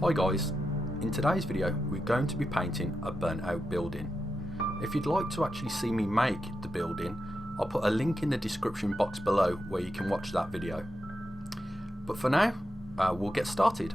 Hi guys, in today's video we're going to be painting a burnt out building. If you'd like to actually see me make the building, I'll put a link in the description box below where you can watch that video. But for now, we'll get started.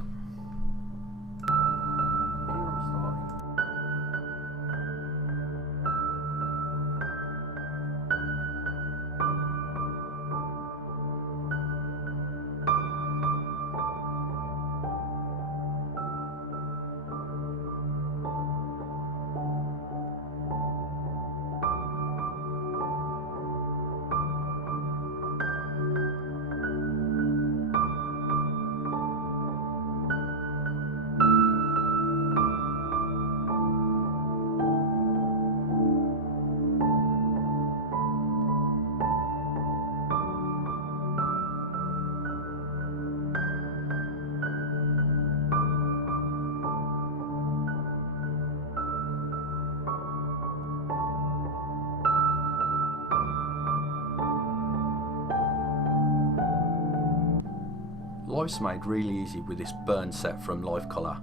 Life's made really easy with this burn set from Lifecolor.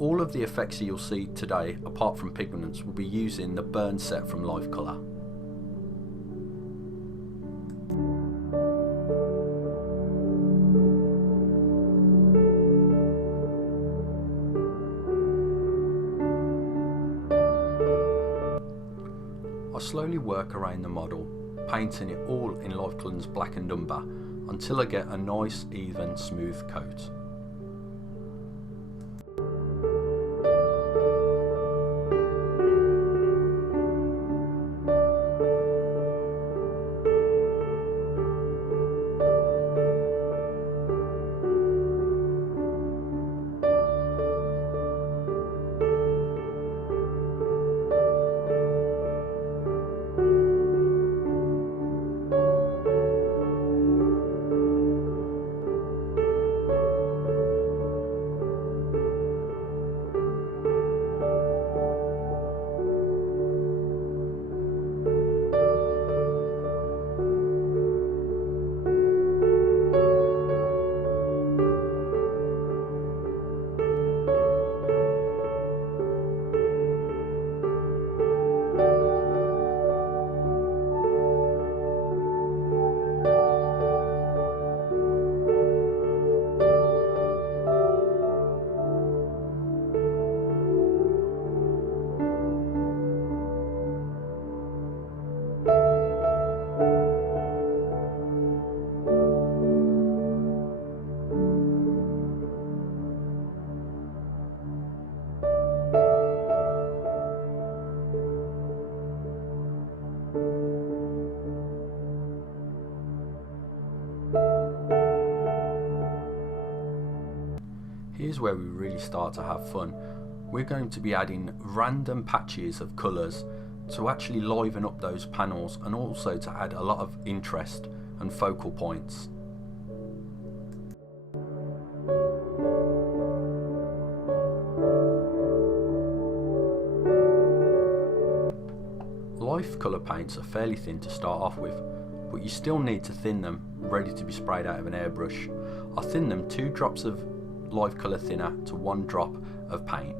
All of the effects you'll see today, apart from pigments, will be using the burn set from Lifecolor. I slowly work around the model, painting it all in Lifecolor's Blackened Umber, until I get a nice, even, smooth coat. Here's where we really start to have fun. We're going to be adding random patches of colours to actually liven up those panels and also to add a lot of interest and focal points. Lifecolor paints are fairly thin to start off with, but you still need to thin them ready to be sprayed out of an airbrush. I thin them 2 drops of Lifecolor thinner to 1 drop of paint.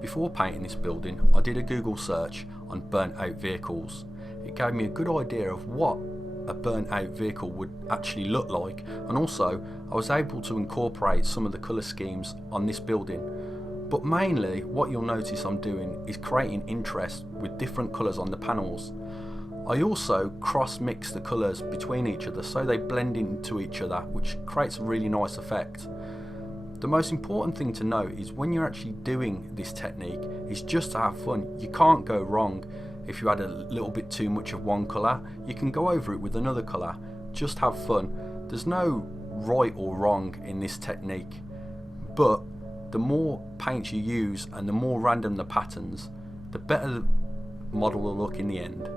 Before painting this building, I did a Google search on burnt out vehicles. It gave me a good idea of what a burnt out vehicle would actually look like, and also I was able to incorporate some of the colour schemes on this building. But mainly what you'll notice I'm doing is creating interest with different colours on the panels. I also cross-mix the colours between each other so they blend into each other, which creates a really nice effect. The most important thing to note is when you're actually doing this technique is just to have fun. You can't go wrong. If you had a little bit too much of one colour, you can go over it with another colour. Just have fun. There's no right or wrong in this technique, but the more paints you use and the more random the patterns, the better the model will look in the end.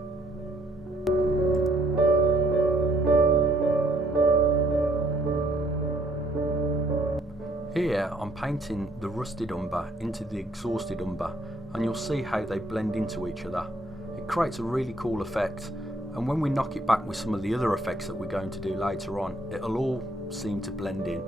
Here I'm painting the rusted umber into the exhausted umber, and you'll see how they blend into each other. It creates a really cool effect, and when we knock it back with some of the other effects that we're going to do later on, it'll all seem to blend in.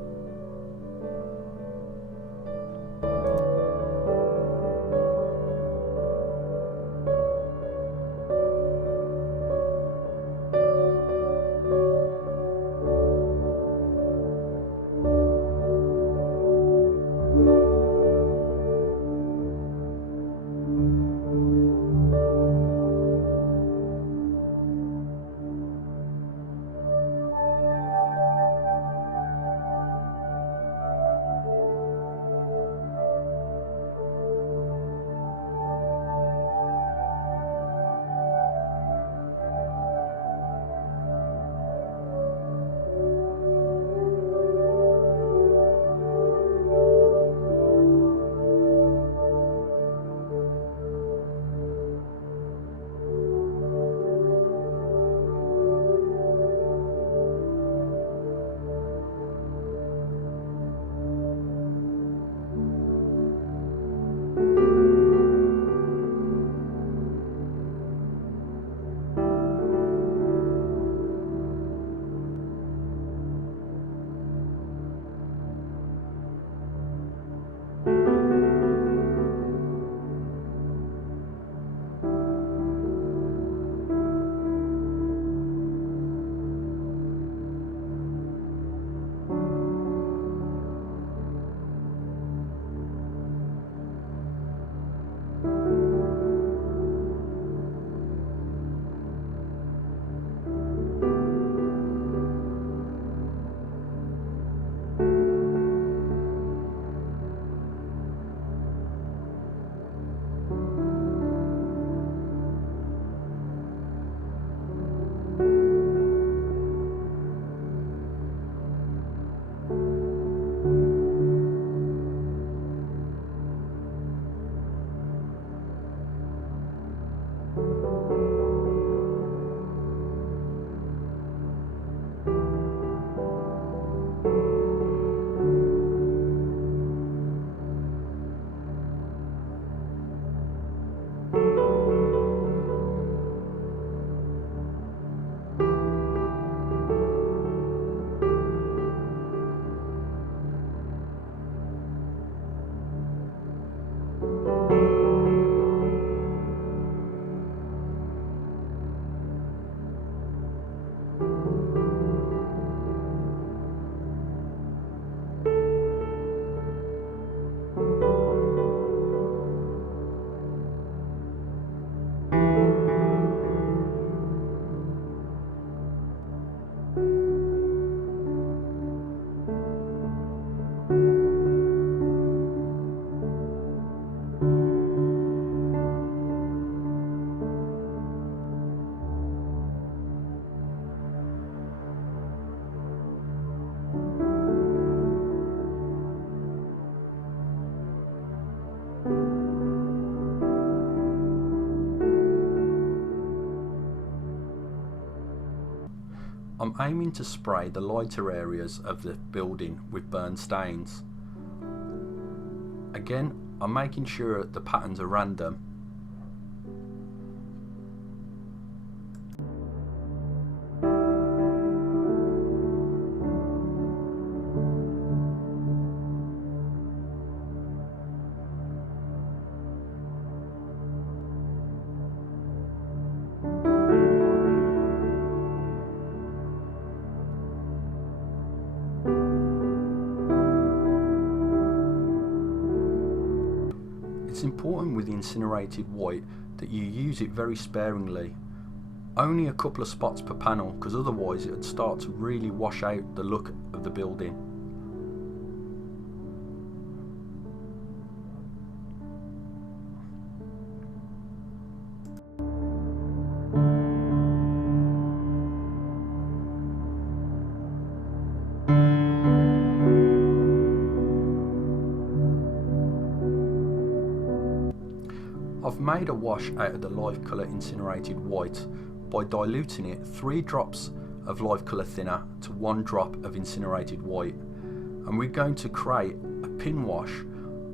I'm aiming to spray the lighter areas of the building with burn stains. Again, I'm making sure the patterns are random. It's important with the incinerated white that you use it very sparingly, only a couple of spots per panel, because otherwise it would start to really wash out the look of the building. I've made a wash out of the Lifecolor incinerated white by diluting it 3 drops of Lifecolor thinner to 1 drop of incinerated white, and we're going to create a pin wash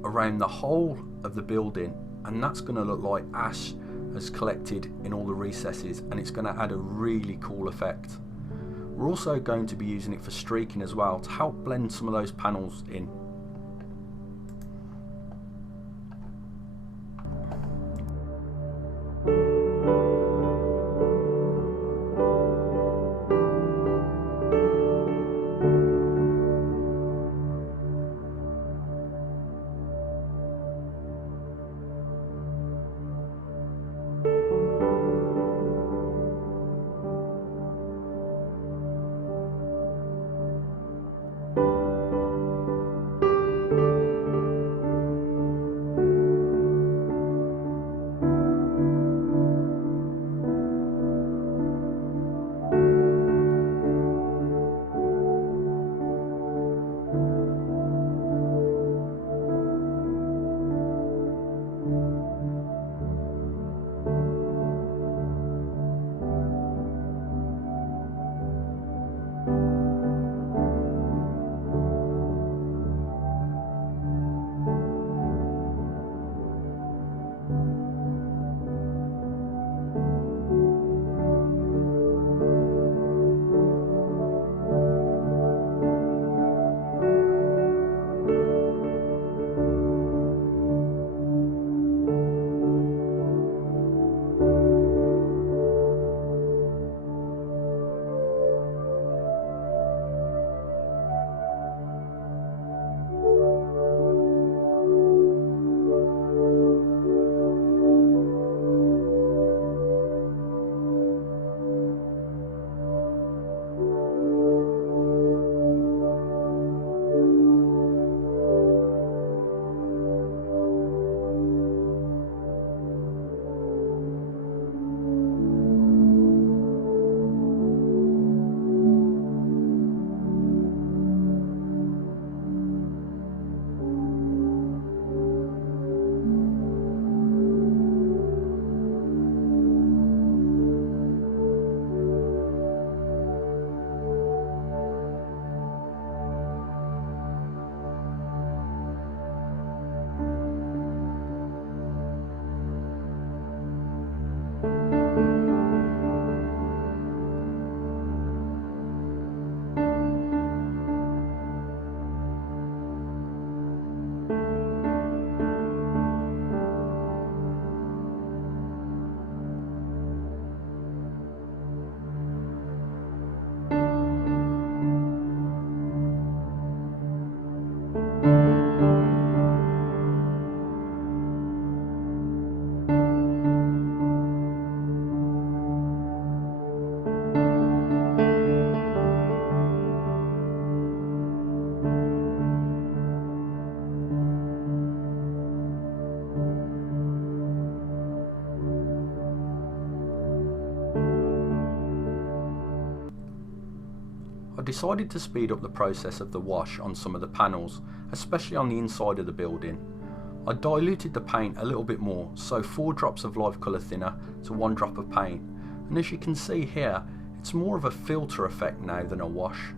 around the whole of the building, and that's going to look like ash has collected in all the recesses, and it's going to add a really cool effect. We're also going to be using it for streaking as well to help blend some of those panels in. I decided to speed up the process of the wash on some of the panels, especially on the inside of the building. I diluted the paint a little bit more, so 4 drops of Lifecolor thinner to 1 drop of paint, and as you can see here, it's more of a filter effect now than a wash.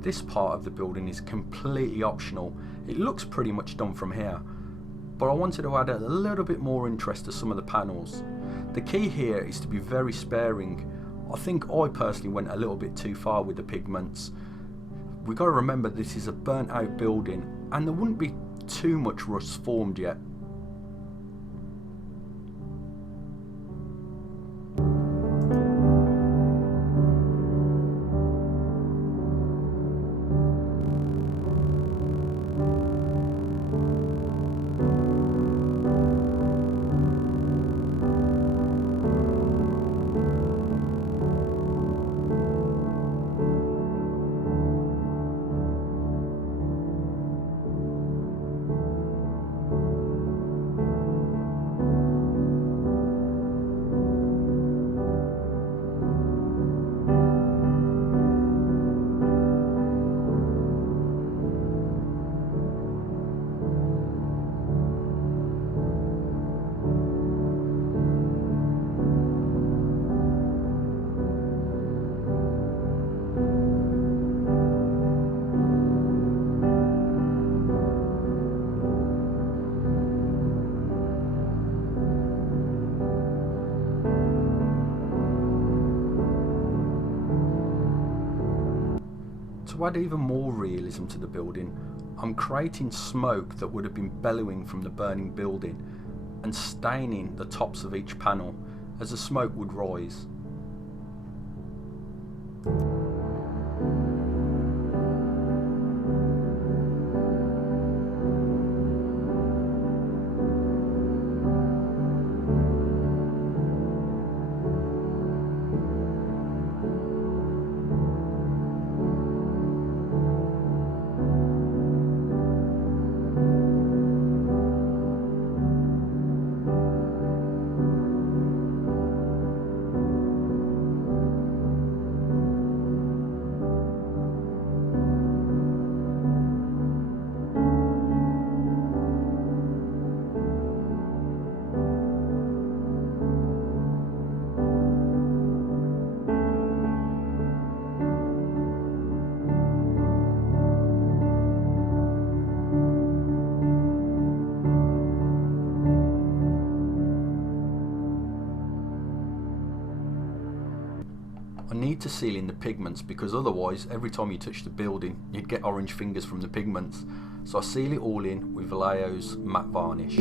This part of the building is completely optional. It looks pretty much done from here, but I wanted to add a little bit more interest to some of the panels. The key here is to be very sparing. I think I personally went a little bit too far with the pigments. We've got to remember this is a burnt out building and there wouldn't be too much rust formed yet. To add even more realism to the building, I'm creating smoke that would have been bellowing from the burning building and staining the tops of each panel as the smoke would rise. I need to seal in the pigments because otherwise every time you touch the building you'd get orange fingers from the pigments, so I seal it all in with VALLEJO's matte varnish.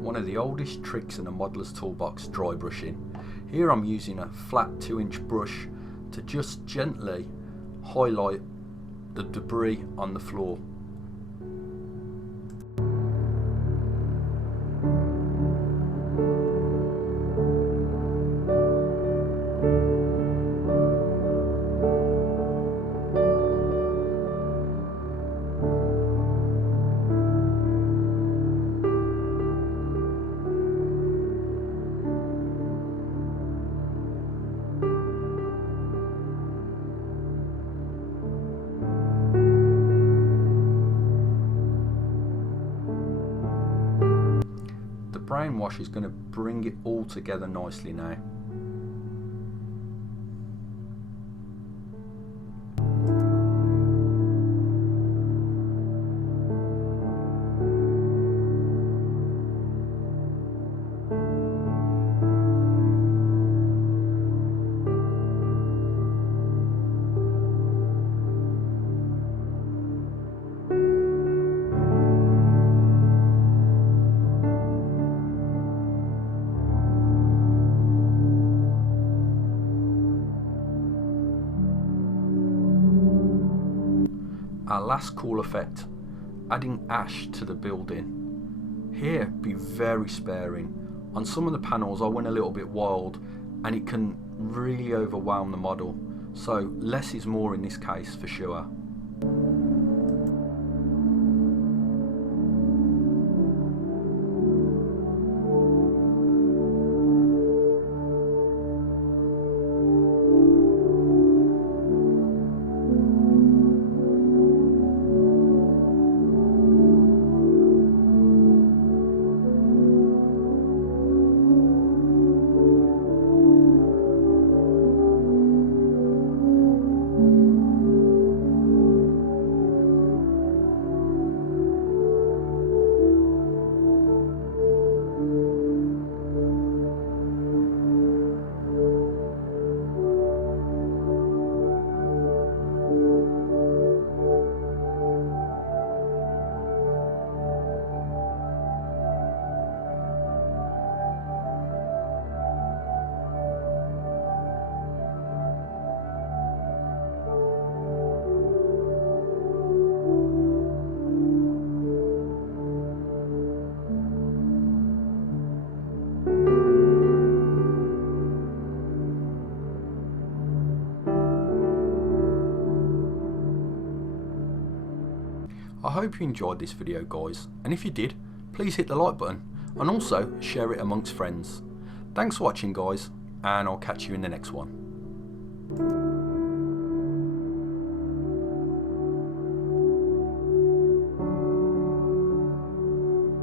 One of the oldest tricks in a modeller's toolbox, dry brushing. Here I'm using a flat 2-inch brush to just gently highlight the debris on the floor. brown wash is going to bring it all together nicely now. Our last cool effect, adding ash to the building. Here, be very sparing. On some of the panels I went a little bit wild and it can really overwhelm the model, so less is more in this case for sure. I hope you enjoyed this video guys, and if you did, please hit the like button and also share it amongst friends. Thanks for watching guys, and I'll catch you in the next one.